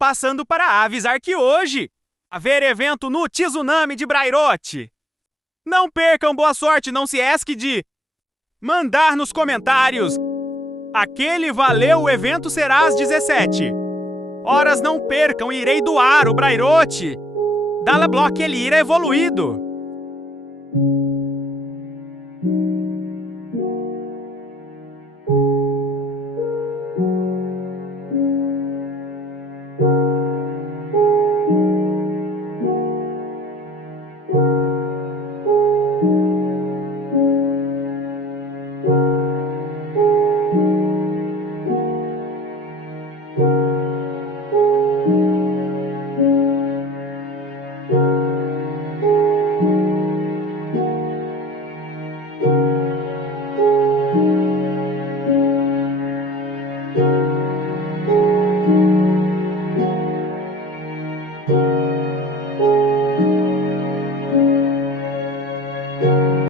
passando para avisar que hoje haver evento no Tsunami de Brairote. Não percam, boa sorte, não se esque de mandar nos comentários. Aquele valeu, o evento será às 17 horas, não percam, irei doar o Brairote. Dala Block ele irá evoluído.